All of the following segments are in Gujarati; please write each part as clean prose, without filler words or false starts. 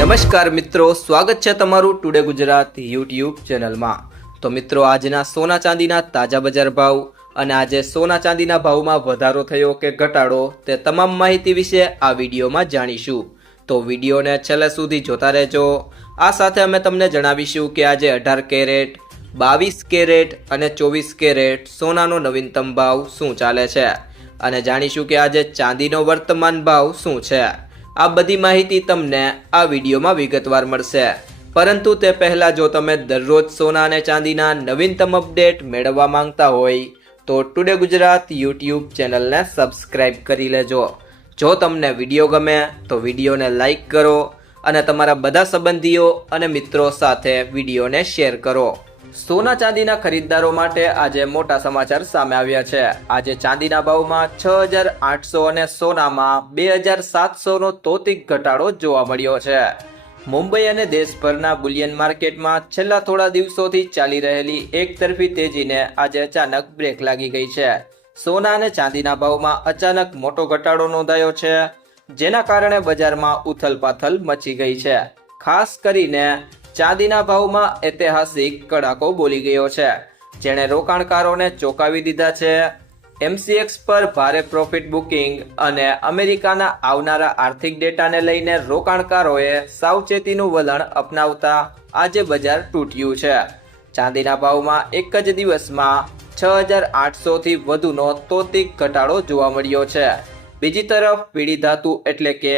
નમસ્કાર મિત્રો, સ્વાગત છે તમારું ટુડે ગુજરાત યુટ્યુબ ચેનલમાં। તો મિત્રો, આજના સોના ચાંદીના તાજા બજાર ભાવ અને આજે સોના ચાંદીના ભાવમાં વધારો થયો કે ઘટાડો તે તમામ માહિતી વિશે આ વિડીયોમાં જાણીશું। તો વિડીયોને છેલ્લે સુધી જોતા રહેજો। આ સાથે અમે તમને જણાવીશું કે આજે 18 કેરેટ, 22 કેરેટ અને 24 કેરેટ સોનાનો નવીનતમ ભાવ શું ચાલે છે અને જાણીશું કે આજે ચાંદીનો વર્તમાન ભાવ શું છે। આ બધી માહિતી તમને આ વિડીયોમાં વિગતવાર મળશે, પરંતુ તે પહેલાં જો તમે દરરોજ સોના અને ચાંદીના નવીનતમ અપડેટ મેળવવા માંગતા હોય તો ટુડે ગુજરાત યુટ્યુબ ચેનલને સબસ્ક્રાઇબ કરી લેજો। જો તમને વિડીયો ગમે તો વિડીયોને લાઇક કરો અને તમારા બધા સંબંધીઓ અને મિત્રો સાથે વિડીયોને શેર કરો। સોના ચાંદીના ખરીદદારો માટે આજે મોટા સમાચાર સામે આવ્યા છે। આજે ચાંદીના ભાવમાં 6,800 અને સોનામાં 2,700નો તોતિક ઘટાડો જોવા મળ્યો છે। મુંબઈ અને દેશભરના બુલિયન માર્કેટમાં છેલ્લા થોડા દિવસોથી ચાલી રહેલી એકતરફી તેજીને આજે અચાનક બ્રેક લાગી ગઈ છે। સોના અને ચાંદીના ભાવમાં અચાનક મોટો ઘટાડો નોંધાયો છે, જેના કારણે બજારમાં ઉથલપાથલ મચી ગઈ છે। ખાસ કરીને ચાંદીના ભાવમાં ઐતિહાસિક કડાકો બોલી ગયો છે, જેણે રોકાણકારોને ચોંકાવી દીધા છે। MCX પર ભારે પ્રોફિટ બુકિંગ અને અમેરિકાના આવનારા આર્થિક ડેટાને લઈને રોકાણકારોએ સાવચેતીનું વલણ અપનાવતા આજે બજાર તૂટ્યું છે। ચાંદીના ભાવમાં એક જ દિવસમાં 6,800થી વધુનો તોતિક ઘટાડો જોવા મળ્યો છે। બીજી તરફ પીળી ધાતુ એટલે કે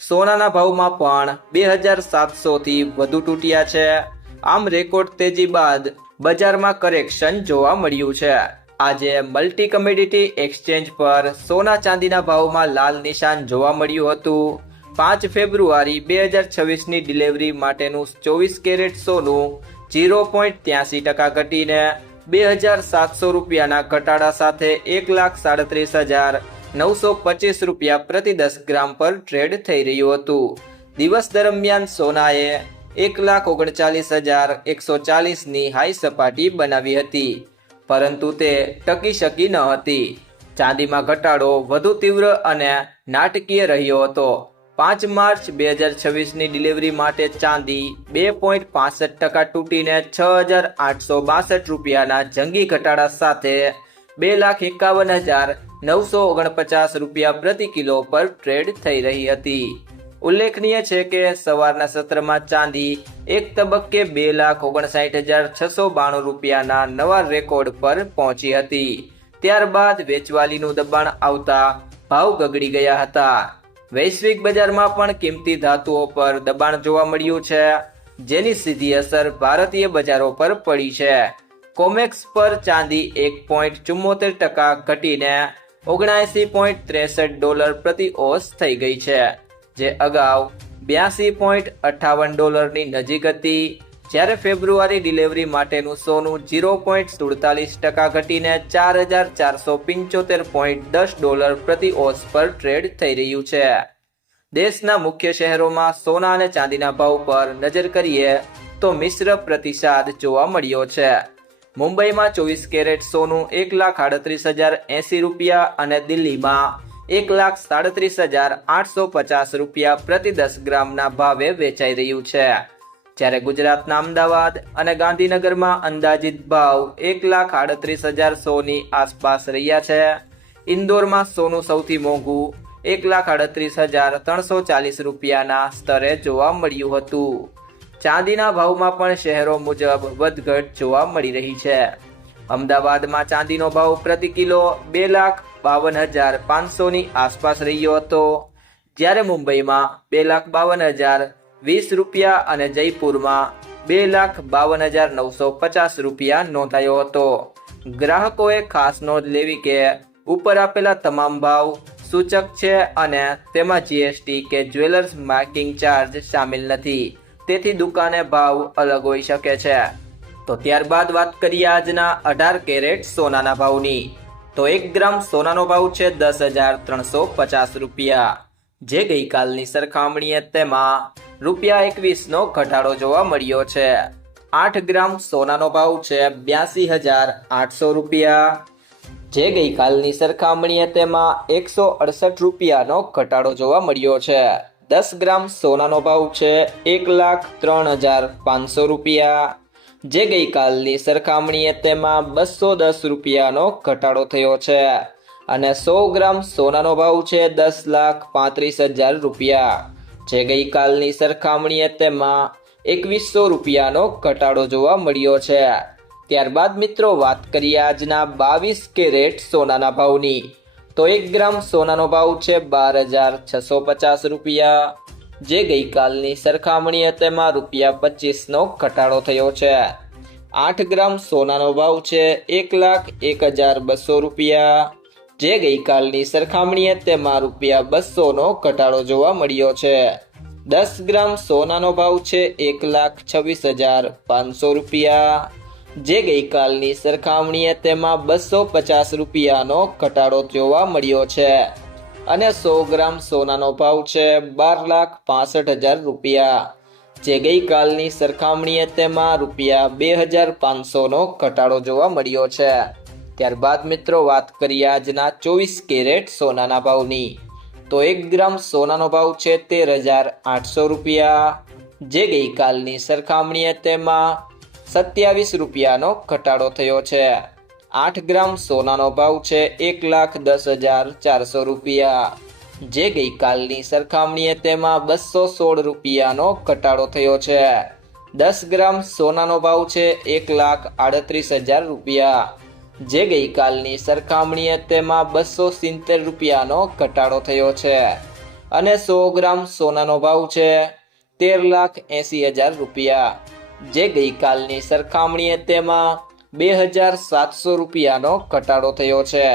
સોનાના ભાવમાં પણ 2,700થી વધુ તૂટ્યા છે। આમ રેકોર્ડ તેજી બાદ બજારમાં કરેક્શન જોવા મળ્યું છે। આજે મલ્ટી કમોડિટી એક્સચેન્જ પર સોના ચાંદીના ભાવમાં લાલ નિશાન જોવા મળ્યું હતું। 5 ફેબ્રુઆરી 2026ની ડિલિવરી માટેનું 24 કેરેટ સોનું 0.83% ઘટીને 2,700 રૂપિયાના ઘટાડા સાથે 1,37,925 રૂપિયા પ્રતિ 10 ગ્રામ પર ટ્રેડ થઈ રહ્યું હતું। દિવસ દરમિયાન સોનાએ 1,39,140ની હાઈ સપાટી બનાવી હતી, પરંતુ તે ટકી શકી ન હતી। ચાંદીમાં ઘટાડો વધુ તીવ્ર અને નાટકીય રહ્યો હતો। 5 માર્ચ 2026ની ડિલિવરી માટે ચાંદી 2.65% તૂટીને 6,862 રૂપિયાના જંગી ઘટાડા સાથે 2,51,949 રૂપિયા પ્રતિ કિલો પર ટ્રેડ થઈ રહી હતી। ઉલ્લેખનીય છે કે સવારના સત્રમાં ચાંદી એક તબક્કે 2,59,692 રૂપિયાના નવા રેકોર્ડ પર પહોંચી હતી। ત્યારબાદ વેચવાલીનું દબાણ આવતા ભાવ ગગડી ગયા હતા। વૈશ્વિક બજારમાં પણ કિંમતી ધાતુઓ પર દબાણ જોવા મળ્યું છે, જેની સીધી અસર ભારતીય બજારો પર પડી છે। કોમેક્સ પર ચાંદી 1.74% ઘટીને $79.63 પ્રતિ ઓસ થઈ ગઈ છે, જે અગાઉ $82.58ની નજીક હતી। જ્યારે ફેબ્રુઆરી ડિલિવરી માટેનું સોનું 0.47% ઘટીને $4,475.10 પ્રતિ ઓસ પર ટ્રેડ થઈ રહ્યું છે। દેશના મુખ્ય શહેરોમાં સોના અને ચાંદીના ભાવ પર નજર કરીએ તો મિશ્ર પ્રતિસાદ જોવા મળ્યો છે। મુંબઈમાં 24 કેરેટ સોનું 1,38,080 રૂપિયા અને દિલ્હીમાં 1,37,850 રૂપિયા પ્રતિ 10 ગ્રામના ભાવે વેચાઈ રહ્યું છે। જ્યારે ગુજરાતના અમદાવાદ અને ગાંધીનગરમાં અંદાજિત ભાવ 1,38,100ની આસપાસ રહ્યા છે। ઇન્દોરમાં સોનું સૌથી મોંઘું 1,38,340 રૂપિયાના સ્તરે જોવા મળ્યું હતું। ચાંદીના ભાવમાં પણ શહેરો મુજબ વધઘટ જોવા મળી રહી છે। અમદાવાદમાં ચાંદીનો ભાવ પ્રતિ કિલો 2,52,500ની આસપાસ રહ્યો હતો, જ્યારે મુંબઈમાં 2,52,020 રૂપિયા અને જયપુરમાં 2,52,950 રૂપિયા નોંધાયો હતો। ગ્રાહકોએ ખાસ નોંધ લેવી કે ઉપર આપેલા તમામ ભાવ સૂચક છે અને તેમાં GST કે જ્વેલર્સ મેકિંગ ચાર્જ સામેલ નથી, તેથી દુકાને ભાવ અલગ હોઈ શકે છે। તો ત્યારબાદ વાત કરીએ આજના 18 કેરેટ સોનાના ભાવની। તો 1 ગ્રામ સોનાનો ભાવ છે 10,350 રૂપિયા, જે ગઈકાલની સરખામણીએ તેમાં ₹21નો ઘટાડો જોવા મળ્યો છે। 8 ગ્રામ સોનાનો ભાવ છે 82,800 રૂપિયા, જે ગઈકાલની સરખામણીએ તેમાં 168 રૂપિયાનો ઘટાડો જોવા મળ્યો છે। 10 ગ્રામ સોનાનો ભાવ છે 1,03,500 રૂપિયા, જે ગઈકાલની સરખામણીએ તેમાં 210 રૂપિયાનો ઘટાડો થયો છે અને 100 ગ્રામ સોનાનો ભાવ છે 10,35,000 રૂપિયા, જે ગઈકાલની સરખામણીએ તેમાં 2100 રૂપિયાનો ઘટાડો જોવા મળ્યો છે। ત્યારબાદ મિત્રો વાત કરીએ આજના 22 કેરેટ સોનાના ભાવની, તો 1 ગ્રામ સોનાનો ભાવ છે 12,650 રૂપિયા, જે ગઈકાલની સરખામણીએ તેમાં ₹25નો ઘટાડો થયો છે। 8 ગ્રામ સોનાનો ભાવ છે 1,01,200 રૂપિયા, જે ગઈકાલની સરખામણીએ તેમાં ₹200નો ઘટાડો જોવા મળ્યો છે। 10 ગ્રામ સોનાનો ભાવ છે 1,26,500 રૂપિયા, જે ગઈકાલની સરખામણીએ તેમાં ₹250 રૂપિયાનો ઘટાડો જોવા મળ્યો છે અને 100 ગ્રામ સોનાનો ભાવ છે 12,65,000 રૂપિયા, જે ગઈકાલની સરખામણીએ તેમાં ₹2,500નો ઘટાડો જોવા મળ્યો છે। ત્યારબાદ મિત્રો વાત કરીએ આજના 24 કેરેટ સોનાના ભાવની, તો 1 ગ્રામ સોનાનો ભાવ છે 13,800 રૂપિયા, જે ગઈકાલની સરખામણીએ તેમાં 27 રૂપિયાનો ઘટાડો થયો છે। 8 ગ્રામ સોનાનો ભાવ છે 1,10,400 રૂપિયા, જે ગઈકાલની સરખામણીએ તેમાં 216 રૂપિયાનો ઘટાડો થયો છે। 10 ગ્રામ સોનાનો ભાવ છે 1,38,000 રૂપિયા, જે ગઈકાલની સરખામણીએ તેમાં 270 રૂપિયાનો ઘટાડો થયો છે અને 100 ગ્રામ સોનાનો ભાવ છે 13,80,000 રૂપિયા, જે ગઈકાલની સરખામણીએ તેમાં 2,700 રૂપિયાનો ઘટાડો થયો છે।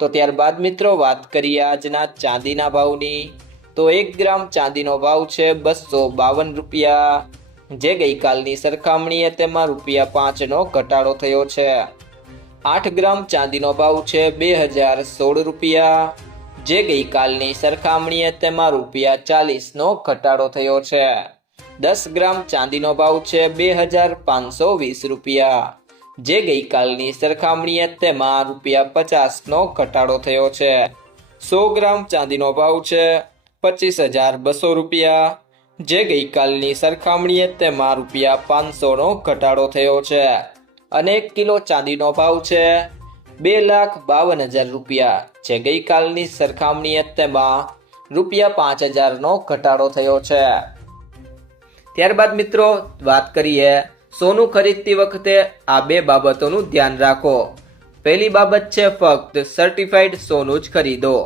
તો ત્યારબાદ મિત્રો વાત કરીએ આજના ચાંદીના ભાવની, તો 1 ગ્રામ ચાંદીનો ભાવ છે 252 રૂપિયા, જે ગઈકાલની સરખામણીએ તેમાં ₹5નો ઘટાડો થયો છે। 8 ગ્રામ ચાંદીનો ભાવ છે 2,016 રૂપિયા, જે ગઈકાલની સરખામણીએ તેમાં ₹40નો ઘટાડો થયો છે। 10 ગ્રામ ચાંદીનો ભાવ છે 2,520 રૂપિયા, જે ગઈકાલની સરખામણીએ તેમાં ₹50નો ઘટાડો થયો છે। 100 ગ્રામ ચાંદીનો ભાવ છે 25,200 રૂપિયા, જે ગઈકાલની સરખામણીએ તેમાં ₹500નો ઘટાડો થયો છે અને 1 કિલો ચાંદીનો ભાવ છે 2,52,000 રૂપિયા, જે ગઈકાલની સરખામણીએ તેમાં ₹5,000નો ઘટાડો થયો છે। ત્યારબાદ મિત્રો વાત કરીએ સોનું ખરીદતી વખતે આ 2 બાબતોનું ધ્યાન રાખો। પહેલી બાબત છે ફક્ત સર્ટિફાઈડ સોનું જ ખરીદો।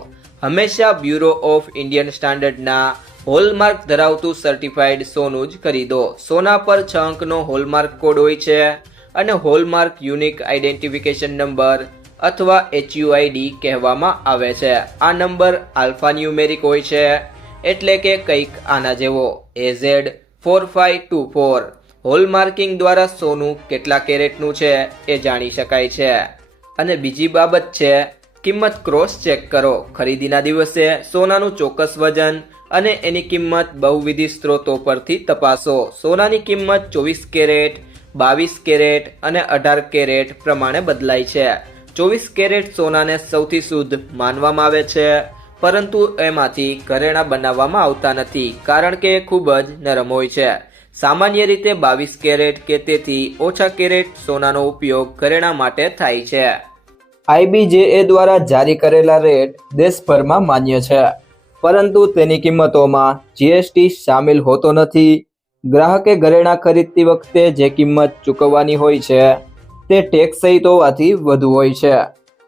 હંમેશા બ્યુરો ઓફ ઇન્ડિયન સ્ટાન્ડર્ડના હોલમાર્ક ધરાવતું સર્ટિફાઈડ સોનું જ ખરીદો। સોના પર 6 અંકનો હોલમાર્ક કોડ હોય છે અને હોલમાર્ક યુનિક આઈડેન્ટિફિકેશન નંબર અથવા HUID કહેવામાં આવે છે। આ નંબર આલ્ફાન્યુમેરિક હોય છે, એટલે કે કંઈક આના જેવો AZ4524। હોલમાર્કિંગ દ્વારા સોનું કેટલા કેરેટનું છે એ જાણી શકાય છે। અને બીજી બાબત છે કિંમત ક્રોસ ચેક કરો। ખરીદીના દિવસે સોનાનું ચોક્કસ વજન અને એની કિંમત બહુવિધ સ્ત્રોતો પરથી તપાસો। સોનાની કિંમત 24 કેરેટ, 22 કેરેટ અને 18 કેરેટ પ્રમાણે બદલાય છે। 24 કેરેટ સોનાને સૌથી શુદ્ધ માનવામાં આવે છે, પરંતુ એમાંથી ઘરેણાં બનાવવામાં આવતા નથી, કારણ કે એ ખૂબ જ નરમ હોય છે। સામાન્ય રીતે 22 કેરેટ કે તેથી ઓછા કેરેટ સોનાનો ઉપયોગ ઘરેણાં માટે થાય છે। IBJA દ્વારા જારી કરેલા રેટ દેશભરમાં માન્ય છે, પરંતુ તેની કિંમતોમાં GST સામેલ હોતો નથી। ગ્રાહકે ઘરેણાં ખરીદતી વખતે જે કિંમત ચૂકવવાની હોય છે તે ટેક્સ સહિત હોવાથી વધુ હોય છે।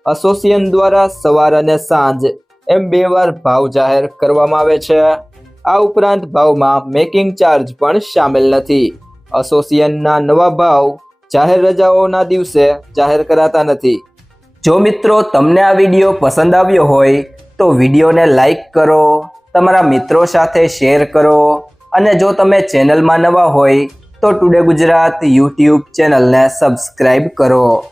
એસોસિએશન દ્વારા સવાર અને સાંજ એમ 2 વાર ભાવ જાહેર કરવામાં આવે છે। આ ઉપરાંત ભાવમાં મેકિંગ ચાર્જ પણ સામેલ નથી। એસોસિએશનના નવા ભાવ જાહેર રજાઓના દિવસે જાહેર કરાતા નથી। જો મિત્રો તમને આ વિડીયો પસંદ આવ્યો હોય તો વિડીયોને લાઈક કરો, તમારા મિત્રો સાથે શેર કરો અને જો તમે ચેનલમાં નવા હોય તો ટુડે ગુજરાત યુટ્યુબ ચેનલને સબસ્ક્રાઇબ કરો।